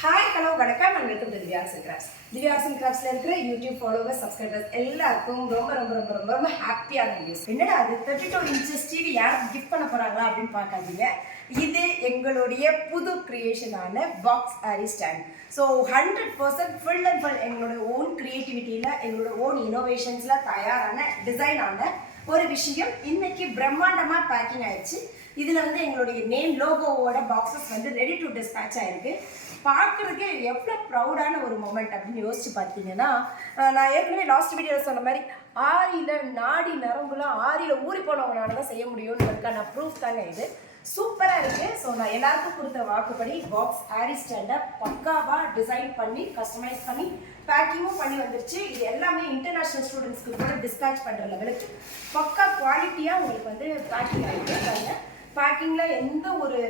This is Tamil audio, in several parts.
Hi, hello, வணக்கம் and welcome to Divya Arts and Crafts. Divya Arts and Crafts ல இருக்கிற YouTube followers, subscribers எல்லாருக்கும் ரொம்ப ஹாப்பியான நியூஸ். என்னடா அது 32 inches TV யாருக்கு கிஃப்ட் பண்ண போறாங்களா அப்படின்னு பார்க்காதீங்க. இது எங்களுடைய புது கிரியேஷனான box aari stand. So 100% full and full எங்களோட ஓன் கிரியேட்டிவிட்டியில் எங்களோட ஓன் இனோவேஷன்ஸில் தயாரான டிசைனான ஒரு விஷயம் இன்னைக்கு பிரம்மாண்டமாக பேக்கிங் ஆயிடுச்சு. இதில் வந்து எங்களுடைய நேம் லோகோவோட பாக்ஸஸ் வந்து ரெடி டு டிஸ்பேட்ச் ஆயிருக்கு. பார்க்குறதுக்கே எவ்வளோ ப்ரௌடான ஒரு மொமெண்ட் அப்படின்னு யோசிச்சு பார்த்தீங்கன்னா, நான் ஏற்கனவே லாஸ்ட் வீடியோவில் சொன்ன மாதிரி ஆரியில் நாடி நரம்புலாம் ஆரியில் ஊறி போனவங்களால தான் செய்ய முடியும்ன்றதுக்கான ப்ரூஃப் தாங்க இது. சூப்பராக இருக்குது. ஸோ நான் எல்லாருக்கும் கொடுத்த வாக்குப்படி பாக்ஸ் ஆரி ஸ்டாண்டை பக்காவாக டிசைன் பண்ணி கஸ்டமைஸ் பண்ணி பேக்கிங்கும் பண்ணி வந்துருச்சு. இது எல்லாமே இன்டர்நேஷ்னல் ஸ்டூடெண்ட்ஸ்க்கு கூட டிஸ்பேட்ச் பண்ணுற லெவலுக்கு பக்கா குவாலிட்டியாக உங்களுக்கு வந்து பேக்கிங் ஆகிட்டு பேக்கிங்கில் எந்த ஒரு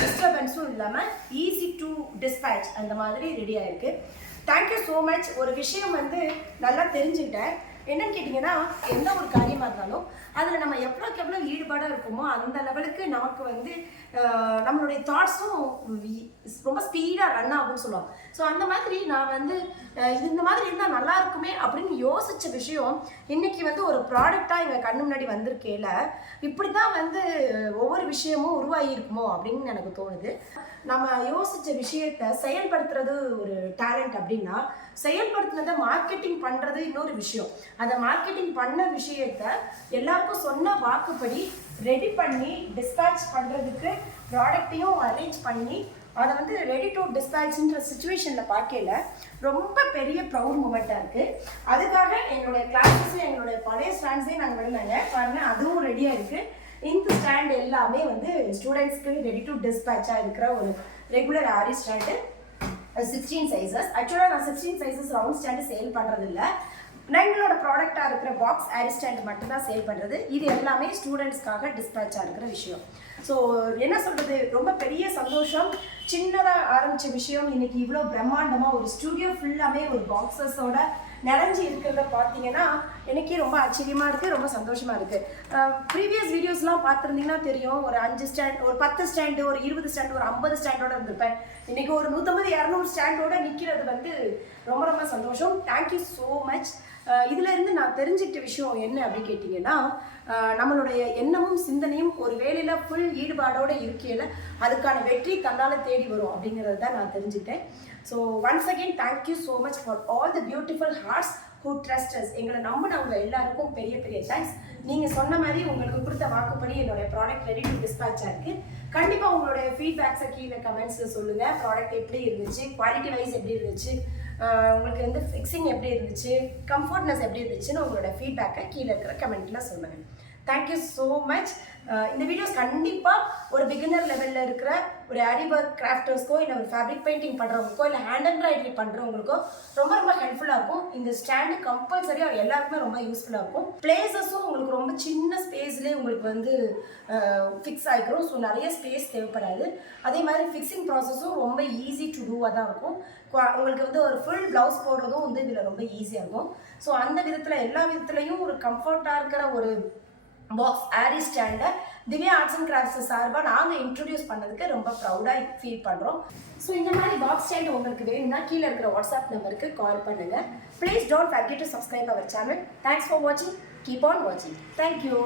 டிஸ்டர்பன்ஸும் இல்லாமல் ஈஸி டு டிஸ்பேட்ச் அந்த மாதிரி ரெடி ஆகிருக்கு. Thank you so much. ஒரு விஷயம் வந்து நல்லா தெரிஞ்சுக்கிட்டேன். என்னன்னு கேட்டிங்கன்னா, எந்த ஒரு காரியமாக இருந்தாலும் அதில் நம்ம எவ்வளோக்கு எவ்வளோ ஈடுபாடாக இருக்குமோ அந்த லெவலுக்கு நமக்கு வந்து நம்மளுடைய தாட்ஸும் ரொம்ப ஸ்பீடாக ரன் ஆகும்னு சொல்லுவாங்க. ஸோ அந்த மாதிரி நான் வந்து இது இந்த மாதிரி இருந்தால் நல்லா இருக்குமே அப்படின்னு யோசித்த விஷயம் இன்றைக்கி வந்து ஒரு ப்ராடக்டாக எங்கள் கண்ணு முன்னாடி வந்திருக்கையில் இப்படி தான் வந்து ஒவ்வொரு விஷயமும் உருவாகியிருக்குமோ அப்படின்னு எனக்கு தோணுது. நம்ம யோசித்த விஷயத்தை செயல்படுத்துறது ஒரு டேலண்ட் அப்படின்னா, செயல்படுத்தினதை மார்க்கெட்டிங் பண்ணுறது இன்னொரு விஷயம். அந்த மார்க்கெட்டிங் பண்ண விஷயத்தை எல்லாருக்கும் சொன்ன வாக்குப்படி ரெடி பண்ணி டிஸ்பேட்ச் பண்ணுறதுக்கு ப்ராடக்டையும் அரேஞ்ச் பண்ணி அதை வந்து ரெடி டு டிஸ்பேட்ச்ன்ற சுச்சுவேஷனில் பார்க்கல ரொம்ப பெரிய ப்ரௌட் மூமெண்ட்டாக இருக்குது. அதுக்காக எங்களுடைய கிளாஸஸும் எங்களுடைய பழைய ஸ்டாண்ட்ஸே நாங்கள் விடலைங்க. பாருங்கள், அதுவும் ரெடியாக இருக்குது. இந்த ஸ்டாண்ட் எல்லாமே வந்து ஸ்டூடெண்ட்ஸ்க்கு ரெடி டு டிஸ்பேட்சாக இருக்கிற ஒரு ரெகுலர் ஆரி ஸ்டாண்டு 16 சைஸஸ். ஆக்சுவலாக நான் 16 சைஸஸ் ரவுண்ட் ஸ்டாண்டு சேல் பண்ணுறதில்ல. எங்களோட ப்ராடக்டாக இருக்கிற பாக்ஸ் ஆரி ஸ்டாண்ட் மட்டும்தான் சேல் பண்ணுறது. இது எல்லாமே ஸ்டூடெண்ட்ஸ்க்காக டிஸ்பேட்சாக இருக்கிற விஷயம். ஸோ என்ன சொல்கிறது, ரொம்ப பெரிய சந்தோஷம். சின்னதாக ஆரம்பித்த விஷயம் இன்றைக்கி இவ்வளோ பிரம்மாண்டமாக ஒரு ஸ்டூடியோ ஃபுல்லாமே ஒரு பாக்ஸஸோட நிறைஞ்சி இருக்கிறத பார்த்தீங்கன்னா எனக்கே ரொம்ப ஆச்சரியமாக இருக்குது, ரொம்ப சந்தோஷமாக இருக்குது. ப்ரீவியஸ் வீடியோஸ்லாம் பார்த்துருந்தீங்கன்னா தெரியும், ஒரு 5 ஸ்டாண்ட், ஒரு 10 ஸ்டாண்டு, ஒரு 20 ஸ்டாண்டு, ஒரு 50 ஸ்டாண்டோடு இருந்திருப்பேன். இன்றைக்கி ஒரு 150-200 ஸ்டாண்டோடு நிற்கிறது வந்து ரொம்ப சந்தோஷம். Thank you so much. இதிலேருந்து நான் தெரிஞ்சுக்கிட்ட விஷயம் என்ன அப்படின்னு கேட்டிங்கன்னா, நம்மளுடைய எண்ணமும் சிந்தனையும் ஒரு வேலையில் ஃபுல் ஈடுபாடோடு இருக்கையில் அதுக்கான வெற்றி தன்னால் தேடி வரும் அப்படிங்கிறது தான் நான் தெரிஞ்சுக்கிட்டேன். So once again thank you so much for all the beautiful hearts who trust us. எங்களை நம்பினவங்க எல்லாருக்கும் பெரிய தேங்க்ஸ். நீங்கள் சொன்ன மாதிரி உங்களுக்கு கொடுத்த வாக்குப்படி என்னுடைய ப்ராடக்ட் ரெடி டு டிஸ்பேட்சாக இருக்குது. கண்டிப்பாக உங்களுடைய ஃபீட்பேக்ஸை கீழே கமெண்ட்ஸில் சொல்லுங்கள். ப்ராடக்ட் எப்படி இருந்துச்சு, குவாலிட்டி வைஸ் எப்படி இருந்துச்சு, உங்களுக்கு வந்து ஃபிக்ஸிங் எப்படி இருந்துச்சு, கம்ஃபர்ட்னஸ் எப்படி இருந்துச்சுன்னு உங்களோட ஃபீட்பேக்கை கீழே இருக்கிற கமெண்ட்டில் சொல்லுங்கள். Thank you so much. இந்த வீடியோஸ் கண்டிப்பாக ஒரு பிகினர் லெவலில் இருக்கிற ஒரு ஆரி ஒர்க் கிராஃப்டர்ஸ்க்கோ இல்லை ஒரு ஃபேப்ரிக் பெயிண்டிங் பண்ணுறவங்களுக்கோ இல்லை ஹேண்ட் எம்ப்ராய்டரி பண்ணுறவங்களுக்கோ ரொம்ப ஹெல்ப்ஃபுல்லாக இருக்கும். இந்த ஸ்டாண்டு கம்பல்சரியாக எல்லாருக்குமே ரொம்ப யூஸ்ஃபுல்லாக இருக்கும். பிளேசஸும் உங்களுக்கு ரொம்ப சின்ன ஸ்பேஸ்லேயே உங்களுக்கு வந்து ஃபிக்ஸ் ஆகிக்கிறோம். ஸோ நிறைய ஸ்பேஸ் தேவைப்படாது. அதே மாதிரி ஃபிக்ஸிங் ப்ராசஸும் ரொம்ப ஈஸி டு டூவாக தான் இருக்கும். உங்களுக்கு வந்து ஒரு ஃபுல் ப்ளவுஸ் போடுறதும் வந்து இதில் ரொம்ப ஈஸியாக இருக்கும். ஸோ அந்த விதத்தில் எல்லா விதத்துலையும் ஒரு கம்ஃபர்ட்டாக இருக்கிற ஒரு பாக்ஸ் ஆரி ஸ்டாண்டை திவ்யா ஆர்ட்ஸ் அண்ட் கிராஃப்ட்ஸ் சார்பாக நாங்கள் இன்ட்ரடியூஸ் பண்ணதுக்கு ரொம்ப ப்ரௌடாக ஃபீல் பண்ணுறோம். ஸோ இந்த மாதிரி பாக்ஸ் ஸ்டாண்ட் உங்களுக்கு வேணும்னா கீழே இருக்கிற வாட்ஸ்அப் நம்பருக்கு கால் பண்ணுங்கள். Please don't forget to subscribe our channel. Thanks for வாட்சிங். கீப் ஆன் வாட்சிங். தேங்க்யூ.